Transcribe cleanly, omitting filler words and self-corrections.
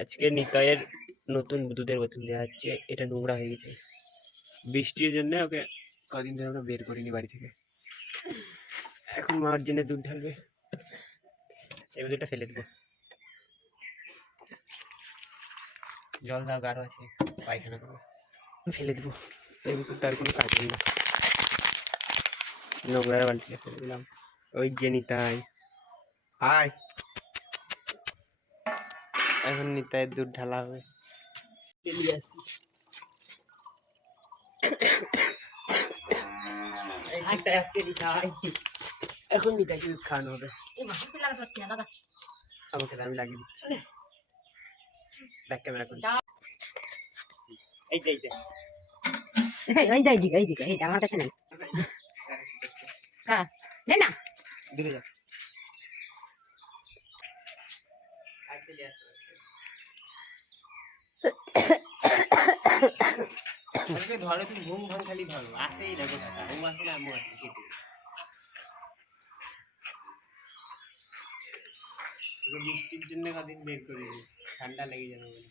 আজকে নিতাইয়ের নতুন দুধের বোতল দেওয়া হচ্ছে, এটা নোংরা হয়ে গেছে বৃষ্টির জন্য, ওকে কদিন ধরে আমরা বের করিনি বাড়ি থেকে। এখন মার জন্য দুধ ঢালবে, এই বোতলটা ফেলে দেবো। জল দাও, গাঢ় আছে, পায়খানা করবো, ফেলে দেবো। এই বোতলটা আর কোনো কাজ না, নোংরা বালতিটা ফেলে দিলাম। ওই যে নিতাই, হাই, এখন নিতাইয়ের দুধ ঢালা হবে। এখন নিতাইকে দুধ খাওয়ানো হবে। আমাকে আমি লাগিয়ে দিচ্ছি, ব্যাক ক্যামেরা করি। এই যে এই আমার কাছে নেই। হ্যাঁ না দূরে যা। ধরো তুমি, ঘুম ভাঙ খালি ধরো, আসেই না কোথাটা, ও আসে না, আমু আসে, কেটে বৃষ্টির জন্য কদিন বের করিনি, ঠান্ডা লেগে যাবে বলে।